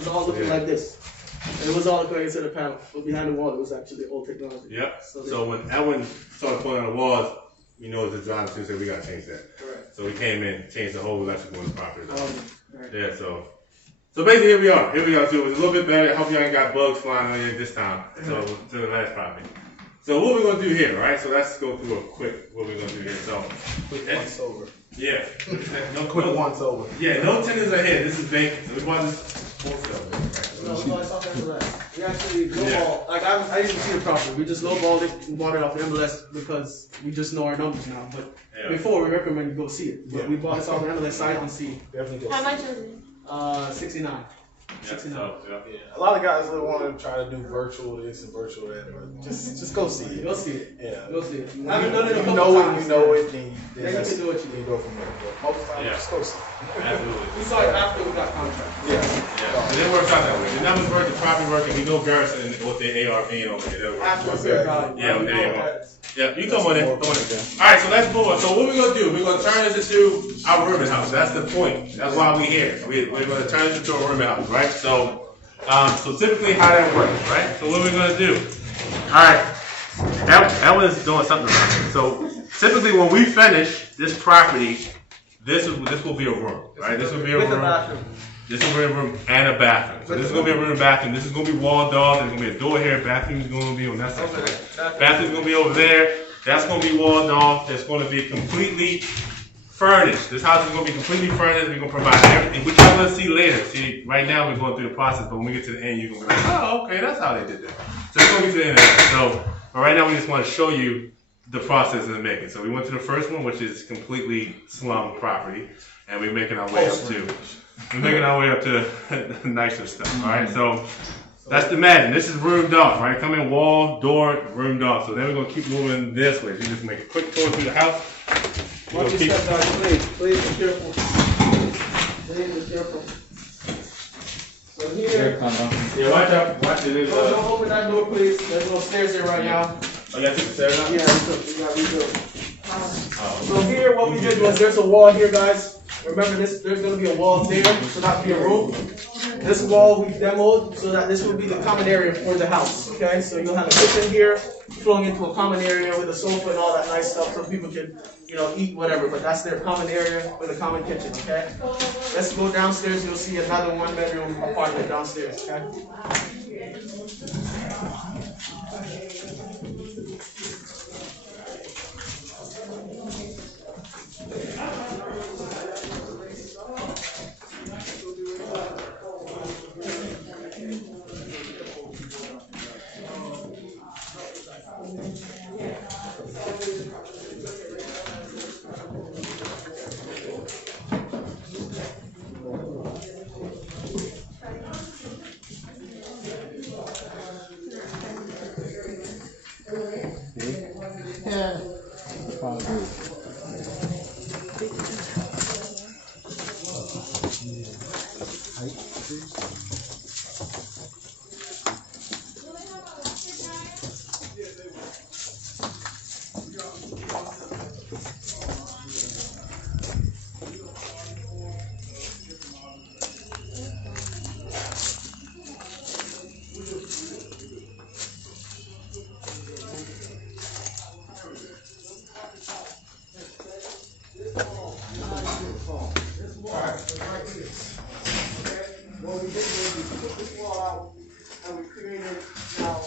was all looking like this. And it was all according to the panel. But behind the wall, it was actually old technology. Yep. So when Edwin started pulling on the walls, we know the designer said we got to change that. Correct. So we came in, changed the whole electrical on the property. Right. Yeah, so basically here we are. Here we are. So it was a little bit better. I hope y'all ain't got bugs flying on you this time. So to the last property. So what we're gonna do here, right? So let's go through a quick what we're gonna do here. So Quick once over. yeah. Quick once over. Yeah, no tenants are here. This is vacant. So we bought this wholesale. No, I saw that MLS. We actually lowball. Like I didn't see the property. We just lowballed it and bought it off MLS because we just know our numbers now. But before we recommend you go see it. But we bought it off the MLS site on C. Definitely go. How much is it? 69. Yeah, so, Yeah, a lot of guys want to try to do virtual this and virtual that, but just go see it. Go see it. Yeah. Go see it. I haven't done it a You couple know times. it, you know it, then Then you can do what you then do. go from there. But most times, Yeah. just go see it. absolutely. We saw it after we got contract. Yeah. Yeah. It works out that way. The numbers work, the property work, and we know Garrison with the ARV and over there. That works. After fair value. Yeah, there you go. Yeah, you come on in. Come on in. Yeah. All right, so let's move on. So what we're gonna do? We're gonna turn this into our rooming house. That's the point. That's why we're here. We're gonna turn this into a rooming house, right? So, so typically how that works, right? So what we're gonna do? All right, that was doing something around here. So typically when we finish this property, this will be a room, right? This will be a With the room. bathroom. This is a room and a bathroom. So this is gonna be a room and bathroom. This is gonna be walled off. There's gonna be a door here. Bathroom is gonna be on that side. Bathroom's gonna be over there. That's gonna be walled off. It's gonna be completely furnished. This house is gonna be completely furnished. We're gonna provide everything, which y'all gonna see later. See, right now we're going through the process, but when we get to the end, you're gonna be like, oh, okay, that's how they did that. So it's gonna be to the end of that. So, but right now we just want to show you the process of the making. So we went to the first one, which is completely slum property, and we're making our way up to. We're making our way up to nicer stuff. All right, so. That's the imagine. This is roomed off, right? Come in, wall, door, roomed off. So then we're gonna keep moving this way. So you just make a quick tour through the house. We're Watch gonna your keep- step, guys. Please be careful. Please be careful. So here, Yeah, watch out. Watch it. don't open that door, please. There's no stairs here right now. Oh, you got to the stairs now? Yeah, we got rebuilt. Oh. So here, what we did was there's a wall here, guys. Remember this, there's gonna be a wall there, so that'll be a room. This wall we demoed, so that this will be the common area for the house, okay? So you'll have a kitchen here, flowing into a common area with a sofa and all that nice stuff, so people can, eat whatever, but that's their common area with a common kitchen, okay? Let's go downstairs, you'll see another one-bedroom apartment downstairs, okay? What we did was we took this wall out and we created now an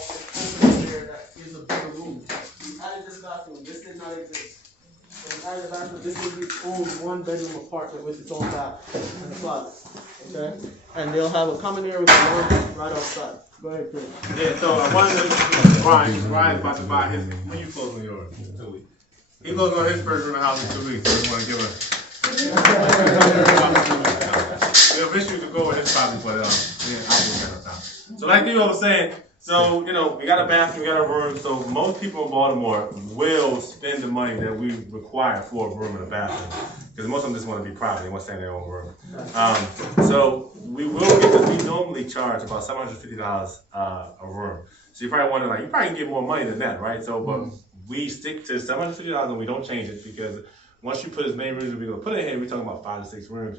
opening there that is a bigger room. We added this bathroom. This did not exist. So we added a bathroom. This will be its own one-bedroom apartment with its own bath and a closet. Okay? And they'll have a common area with a laundry right outside. Go ahead, please. Yeah, so I wanted to introduce Brian. Brian's about to buy his. When you close on yours? 2 weeks. He closed on his first room house in 2 weeks. So we want to give a. We have issues to go with his property, but so like you was saying, so we got a bathroom, we got a room. So most people in Baltimore will spend the money that we require for a room and a bathroom, because most of them just want to be private. They want to stay in their own room. So we will get this. We normally charge about $750 a room. So you probably wonder, you probably can get more money than that, right? So, but we stick to $750 and we don't change it, because once you put as many rooms as we're gonna put in here, we're talking about 5 to 6 rooms.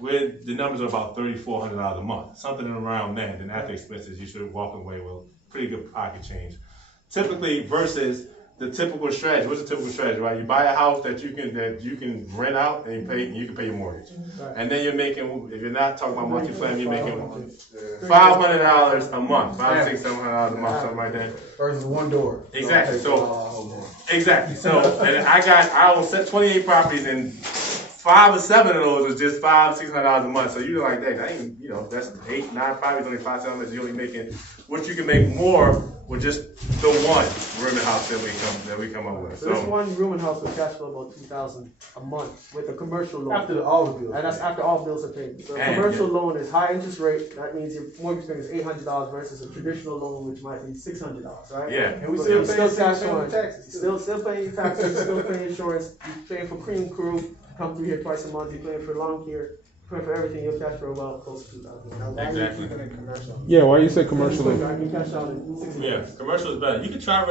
with the numbers are about $3,400 a month, something around that. Then after expenses, you should walk away with pretty good pocket change. Typically, versus the typical strategy. What's the typical strategy, right? You buy a house that you can rent out and you can pay your mortgage, and then you're making. If you're not talking about multi-family, you're making $500 a month, $500-$700 a month, something like that. Versus one door. Exactly. Exactly. So, and I own 28 properties, and 5 or 7 of those is just $500-$600 a month. So you're like, that ain't, that's 8, 9 properties, only 5, 7 you're only making what you can make more with just the one rooming house that we come up with. So this one rooming house will cash flow about $2,000 a month with a commercial loan. After all the bills. And that's after all bills are paid. So a commercial loan is high interest rate. That means your mortgage payment is $800 versus a traditional loan, which might be $600, right? Yeah. And we still cash paying taxes. Still paying taxes. Still paying insurance. You're paying for cream crew. Come through here twice a month. You're paying for lawn care. You're paying for everything. You'll cash flow about close to $2,000. Exactly. Yeah, why you say commercial? I can cash out in 60 days. Yeah, commercial is better. You can try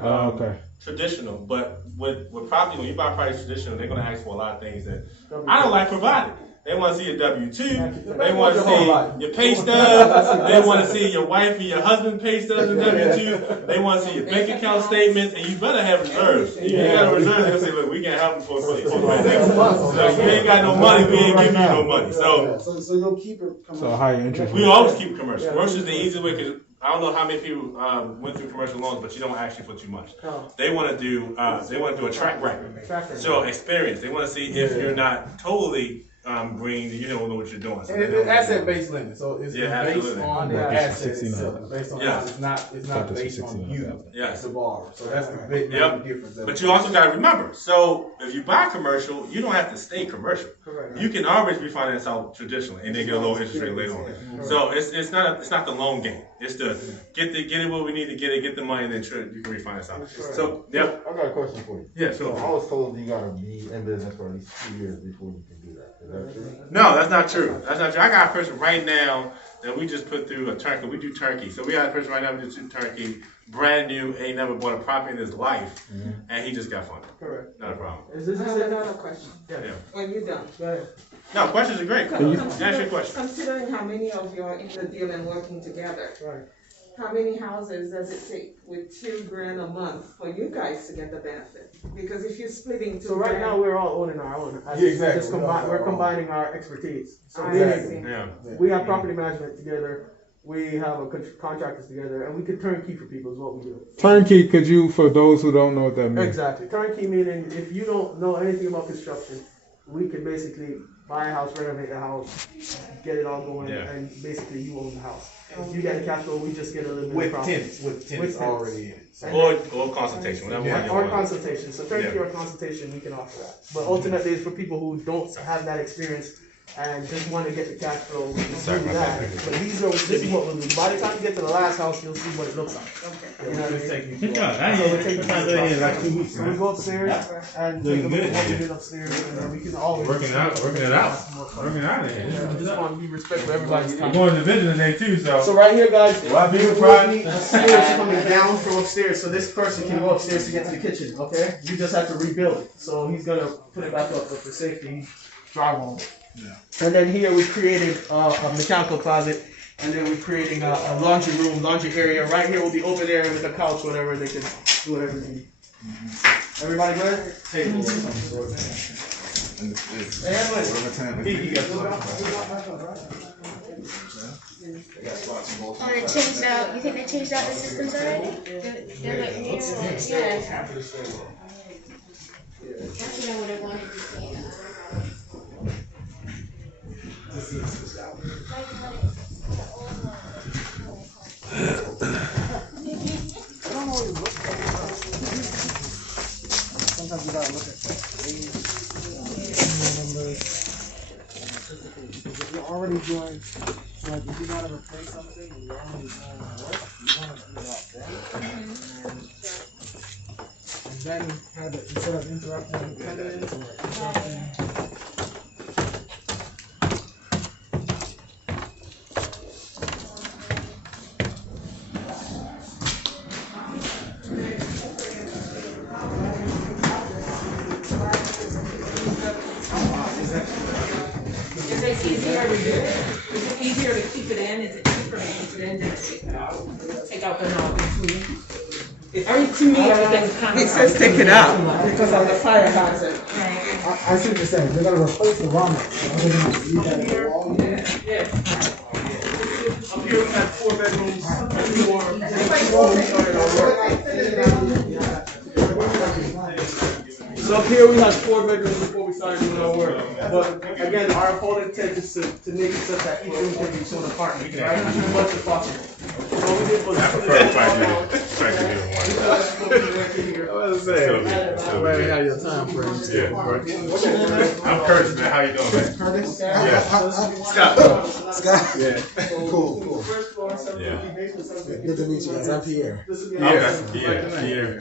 okay. traditional, but with property, when you buy property traditional, they're gonna ask for a lot of things that I don't like providing. They want to see your W-2. They want to see your pay stub. They want to see your wife and your husband pay stubs and W-2. They want to see your bank account statements, and you better have reserves. You got reserves. They're gonna say, look, we can't help you for right now. So you ain't got no money. We ain't giving you no money. So you'll keep it coming. So higher interest. We always keep commercial. Commercial is the easiest way because I don't know how many people went through commercial loans, but you don't actually put too much. They want to do a track record. So experience. They want to see if you're not totally green, you don't know what you're doing. So and it's asset-based lending, so it's based absolutely. on the asset itself. Based on Yeah. it's not based on you Yes. the borrower. So that's the big difference. But you also got to remember, so if you buy commercial, you don't have to stay commercial. Correct. You can always refinance out traditionally and then get a low interest rate later on. So it's not the loan game. It's to get it where we need to get the money, and then you can refinance out. So I got a question for you. Yeah, So sure. I was told you gotta be in business for at least 2 years before you can do that. Is that true? No, that's not true. That's not true. I got a person right now that we just put through a turkey. We do turkey. So we got a person right now we just do turkey, brand new, ain't never bought a property in his life, and he just got funded. Correct. Not a problem. Is this I have another question. Yeah. When you're done. Go ahead. No, questions are great. Ask your question. Considering how many of you are in the deal and working together, Right. how many houses does it take with $2,000 a month for you guys to get the benefit? Because if you're splitting So right now we're all owning our own. Yeah, exactly. Just we're combining our expertise. So see. Yeah. we have property management together. We have a contractors together, and we could turnkey for people is what we do. Turnkey, could you, for those who don't know what that means? Exactly. Turnkey meaning if you don't know anything about construction, we can basically buy a house, renovate the house, get it all going, and basically you own the house. If you get a cash flow, we just get a little bit with of profit. tenants already in it. Or consultation, whatever one you Or want. consultation. So turnkey or consultation, we can offer that. But ultimately, it's for people who don't have that experience and just want to get the cash flow. We can do that. But this is what we'll do. By the time you get to the last house, you'll see what it looks like. Okay. You know what I mean? Good job. I didn't like 2 weeks. So we go upstairs and take a look at what we did upstairs, and then we can always Working it out in here. I just want to be respectful of everybody's We're time. going to visit today too, So right here, guys, Why be we're surprised? working a stairs coming down from upstairs, so this person can go upstairs to get to the kitchen. Okay, you just have to rebuild it. So he's gonna put it back up, but for safety, drywall. Yeah. And then here we created a mechanical closet, and then we're creating a laundry room, laundry area. Right here will be over there with a couch, whatever they can do whatever they need. Everybody good? Table. Oh, they changed out. You think they changed out the systems already? They're like new. Yeah. That's what I would have wanted to see. Sometimes you gotta look at because if you're already doing, like if you gotta replace something and you're already doing work, you wanna do that then. And then have it instead of interrupting the tenants or interrupting. If they Then just take out the knob too. To me, everything's kind of. It says take it out because of the fire hazard. I see what you're saying. They're gonna replace the vomit. They're gonna leave that at the wall. Yeah. Up here we have 4 bedrooms, 2 more. So up here we have 4 bedrooms before we started doing our work. But again, our whole intent is to make it such that each room can be its own apartment, right? As much as possible. So we did was I prefer if I do I was saying, you have your time frames. Yeah. I'm Curtis, man. How you doing, man? Curtis? Yeah. Scott. Yeah. Cool. First floor, Yeah. basement, 750. Good to meet you guys. I'm Pierre. This would be Yeah.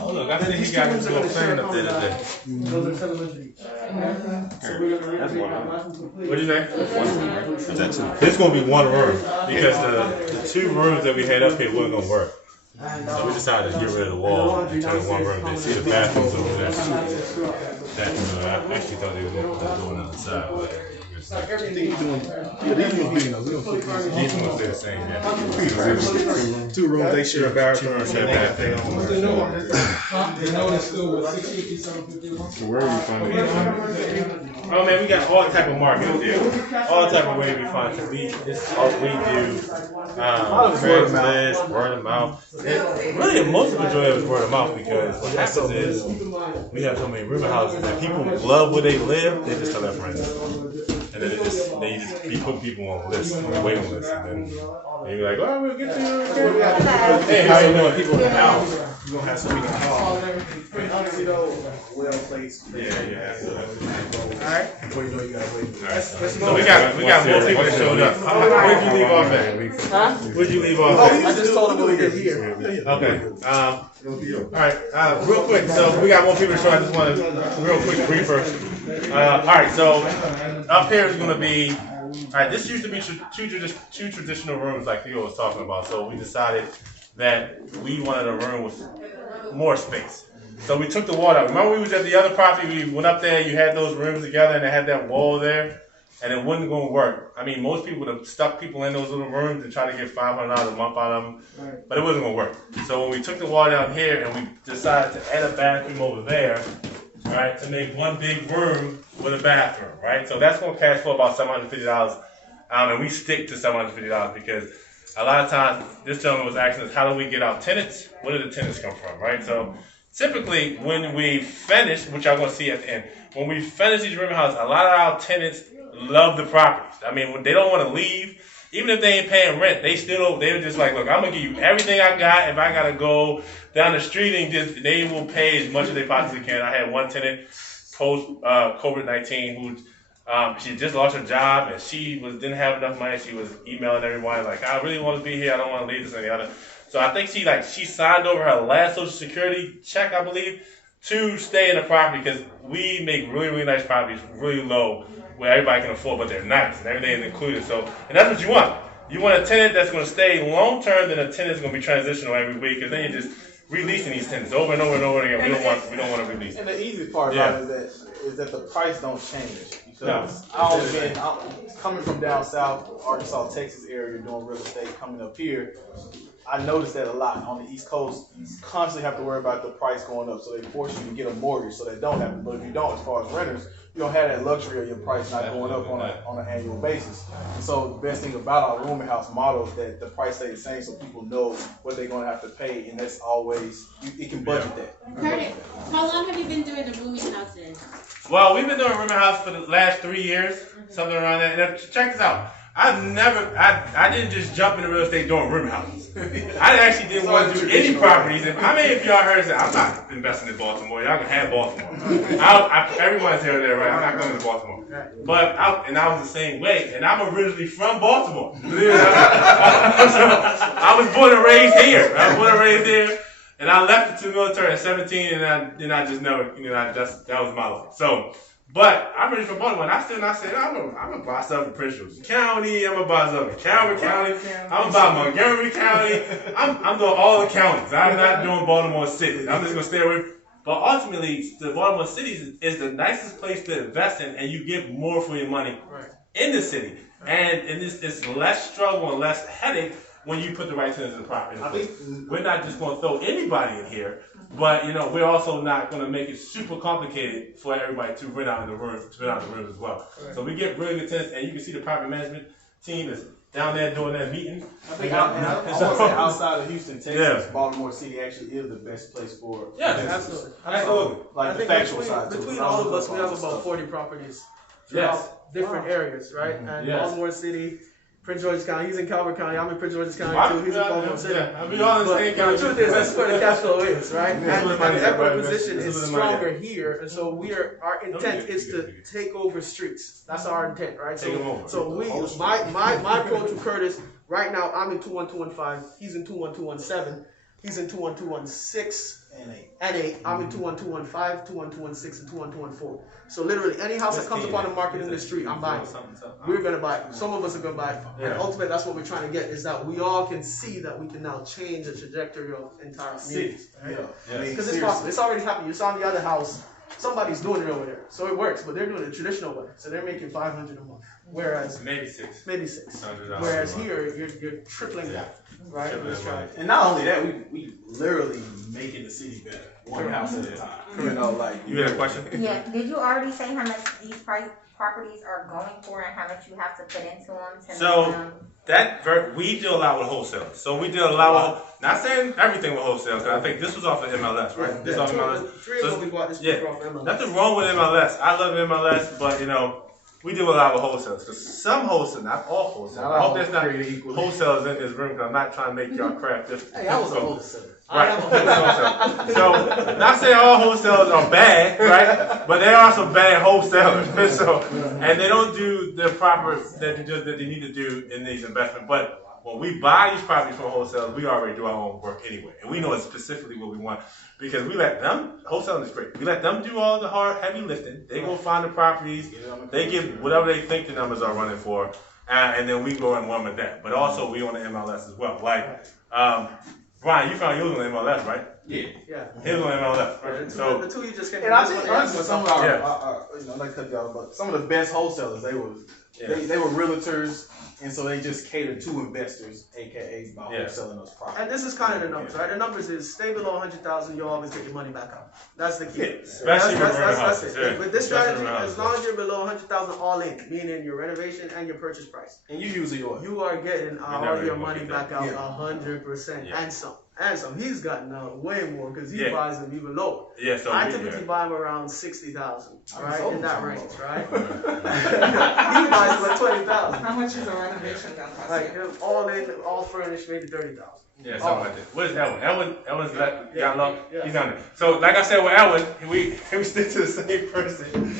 Oh, look, I think he got his little fan up there today. Those are 700 each. So we're gonna renovate our bathroom completely. What'd you say? This is gonna be one room because the 2 rooms that we had up here wasn't gonna work. So we decided to get rid of the wall and turn it one room. They see the bathrooms over there. I actually thought they were gonna put that door on the other side. But These ones stay the same, yeah. 2 rooms, they share a bathroom. Share bathroom. They know it's still with 650, 750. Where are you finding it? Oh man, we got all type of marketing there. All type of way we find. This all we do. Craigslist, word of mouth. And really, most of the joy is word of mouth because what happens is we have so many rumor houses that people love where they live. They just tell their friends, and then they just be putting people on lists, on the waiting list, and then they be like, "Oh, we'll get to you." Hey, how you doing? People in the house. You gonna have some we can call. Well placed. Yeah. Alright. Before you know you gotta wait. So we got more people that showed up. Where did you leave off at? Huh? Where'd you leave off at? I just told him we'll get here. Okay. Alright, real quick, so we got more people to show. I just want to real quick briefer. Alright, so up here is gonna be alright, this used to be two traditional rooms like Theo was talking about, so we decided that we wanted a room with more space. So we took the wall out. Remember we was at the other property, we went up there, you had those rooms together and they had that wall there, and it wasn't going to work. I mean, most people would have stuck people in those little rooms and try to get $500 a month out of them, but it wasn't going to work. So when we took the wall down here and we decided to add a bathroom over there, right, to make one big room with a bathroom, right? So that's going to cash flow about $750, and we stick to $750 because a lot of times this gentleman was asking us, how do we get our tenants? Where do the tenants come from, right? So typically, when we finish, which y'all gonna see at the end, when we finish these rooming houses, a lot of our tenants love the properties. I mean, when they don't want to leave, even if they ain't paying rent, they're just like, look, I'm gonna give you everything I got. If I gotta go down the street and they will pay as much as they possibly can. I had one tenant post COVID-19 who she just lost her job and she didn't have enough money. She was emailing everyone like, I really want to be here. I don't want to leave this and the other. So I think she signed over her last Social Security check, I believe, to stay in the property because we make really, really nice properties, really low, where everybody can afford, but they're nice and everything is included. So, and that's what you want. You want a tenant that's going to stay long term than a tenant that's going to be transitional every week, because then you're just releasing these tenants over and over and over again. We don't want to release. And the easy part about it is that the price don't change. Because I'm coming from down south, Arkansas, Texas area, doing real estate, coming up here, I noticed that a lot on the East Coast. You constantly have to worry about the price going up, so they force you to get a mortgage, so that don't happen. But if you don't, as far as renters, you don't have that luxury of your price not going up on an annual basis. And so the best thing about our rooming house model is that the price stays the same, so people know what they're going to have to pay, and that's always it can budget that. Curtis, how long have you been doing the rooming houses? Well, we've been doing rooming house for the last 3 years, something around that. And check this out. I didn't just jump into real estate doing rooming houses. I actually didn't want to do any properties. And I mean, if y'all heard that, I'm not investing in Baltimore. Y'all can have Baltimore. Everyone's here or there, right? I'm not going to Baltimore. But I was the same way. And I'm originally from Baltimore. I was born and raised here. And I left the military at 17, and then I just never, that was my life. So, but I'm ready for Baltimore, and I said, I'm gonna buy stuff in Prince George's County, I'm gonna buy stuff in Calvert County, I'm gonna buy Montgomery County, I'm doing all the counties. I'm not doing Baltimore City. I'm just gonna stay away. But ultimately, the Baltimore City is the nicest place to invest in, and you get more for your money in the city. and it's less struggle and less headache when you put the right tenants in the property. I think We're not just going to throw anybody in here, but we're also not going to make it super complicated for everybody to rent out the rooms as well. So we get really good tenants, and you can see the property management team is down there doing their meeting. I think I want to say outside of Houston, Texas, Baltimore City actually is the best place for. Yeah, businesses. absolutely. Like I the think factual side. between all of us, we have about 40 properties throughout different areas, right? And Yes. Baltimore City, Prince George's County. He's in Calvert County. I'm in Prince George's County too. He's in Baltimore City. Yeah, we all in the same But county. the truth is, that's where the cash flow is, right? And This is the where the money is, equity right? position This is is where the money stronger here, and so our intent is to take over streets. That's our intent, right? Take 'em over. So my approach with Curtis right now, I'm in 21215. He's in 21217. He's in 21216 and 8. I'm in 21215, 21216, and 21214. So literally, any house that comes up on the market in the street, I'm buying. We're gonna buy it. Some of us are gonna buy it. And ultimately, that's what we're trying to get, is that we all can see that we can now change the trajectory of entire communities. Because it's possible. It's already happening. You saw the other house. Somebody's doing it over there, so it works. But they're doing it the traditional way, so they're making $500 a month. Whereas Maybe six. $100 Whereas a month. here, you're tripling that, right? Tripling Let's try it. And not only that, we literally making the city better, one house at a time. You had a question? Yeah, did you already say how much these properties are going for and how much you have to put into them to So, make them? we deal a lot with wholesalers. So we deal a lot with, not saying everything with wholesalers, because I think this was off of MLS, right? This off of MLS. Three of them we bought this Yeah. paper off MLS. Nothing wrong with MLS. I love MLS, but we deal a lot with wholesalers. Because some wholesalers, not all wholesalers. I hope there's not wholesalers in this room, because I'm not trying to make y'all craft different. Hey, I was a wholesaler. Right. So, not saying all wholesalers are bad, right? But there are some bad wholesalers. So, and they don't do the proper that they need to do in these investments. But when we buy these properties from wholesalers, we already do our own work anyway, and we know specifically what we want because we let them. Wholesaling is great. We let them do all the hard, heavy lifting. They go find the properties. They give whatever they think the numbers are running for, and then we go and run with that. But also, we on the MLS as well. Like. Brian, you found you was on MLS, right? Yeah. He was on MLS, right? So the two you just came And I think honestly, some of our, Yeah. like cut y'all, but some of the best wholesalers, they were realtors, and so they just catered to investors, aka by wholesaling those properties. And this is kind of the numbers, right? The numbers is stay below 100,000, you'll always get your money back out. That's the key. especially with rental That's houses. it. With this Especially strategy, rental as long as you're below 100,000 all in, meaning your renovation and your purchase price, And you usually are. you are getting all never your gonna money get back that. out Yeah. 100%, Yeah. and some. He's gotten way more because he Yeah. buys them even lower. Yeah, so I we- typically buy them around 60,000, right? sold In that some range, lower. right? He buys them at 20,000. How much is a renovation done cost Like you? all in, all furnished, maybe 30,000. Yeah, something like that. What is Elwin? Elwin's got Yeah. low. Yeah. He's on there. So, like I said with Elwin, we stick to the same person.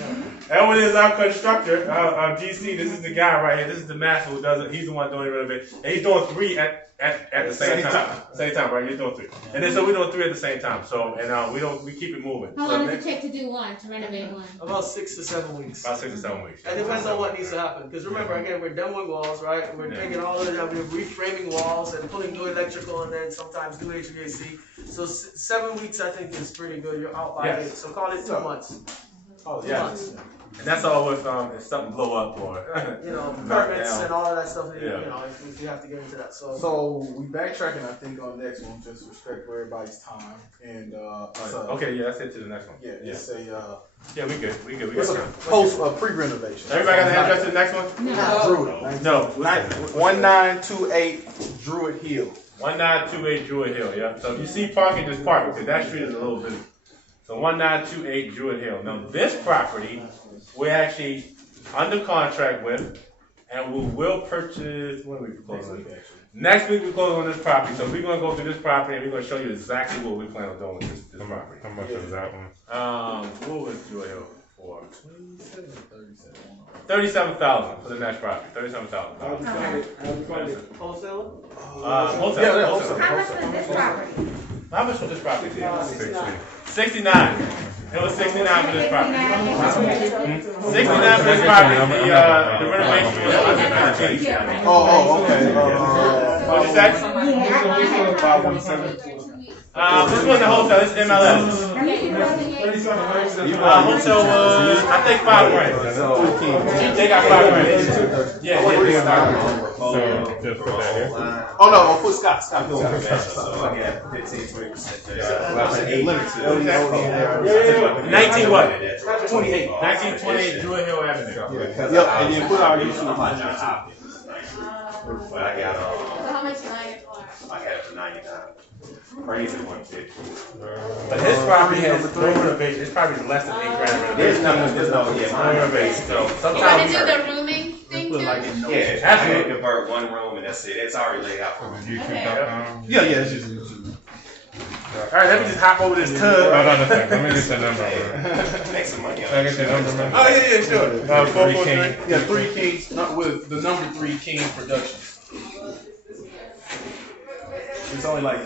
Elwin is our constructor, our GC. This is the guy right here. This is the master who does it. He's the one doing the renovation, and he's doing 3 at the same time. Same time, right? He's doing 3, and then so we're doing 3 at the same time. So, and we keep it moving. How long does it take to do one, to renovate one? About 6 to 7 weeks. About 6 or 7 weeks. It depends on what needs to happen. Because remember, again, we're demoing walls, right? We're taking all of that, we're reframing walls and putting new electrical and then sometimes new HVAC. So 7 weeks, I think, is pretty good. You're out by 8. So call it 2 months. Oh, 2 yeah. months. And that's all with if something blow up or knock Permits down. and all of that stuff. Yeah. If you have to get into that. So we backtracking, I think, on the next one, just respect for everybody's time. And Okay, yeah, that's it to the next one. yeah, it's a Yeah, we good. We it's a got pre-renovation. Everybody got the address to the next one? Druid. No. 1928 Druid Hill. 1928 Druid Hill, yeah. So if you see parking, just park because that street is a little busy. So 1928 Druid Hill. Now this property, we're actually under contract with, and we will purchase, when we close on it? Next week we close on this property. So we're gonna go through this property and we're gonna show you exactly what we plan on doing with this property. How much is that one? What was Druid Hill for? 37,000 for the next property. 37,000. Wholesaler? Wholesale. Yeah, Wholesale. How much was this property? How much for this property? 69. 69. It was 69 for this property. 69. 69 for this property. The renovation was 115. Oh, okay. What'd you say? Yeah, I had 517. This wasn't a hotel, this is MLS. Hotel was, I think 5 grand. They got 5 grand. Yeah. Oh no, put Scott. So I got 15-20%. 19 what? 28. 1928 Druid Hill Avenue. Yep, and then put our YouTube. But I got So how much you buying it for? I got it for 99. Crazy 150. But his property has no renovation. His property is less than 8 grand renovation. There's no No renovation. So You wanna sometimes. do the rooming thing too? Yeah, I can convert one room and that's it. It's already laid out for me. Yeah, it's just YouTube. Alright, let me just hop over this tub. Hold on a second, let me get the number. Make some money on Can I get the number, man? Oh, yeah, sure. 443. Yeah, 3 Kings, not with the number 3 Kings Productions. It's only like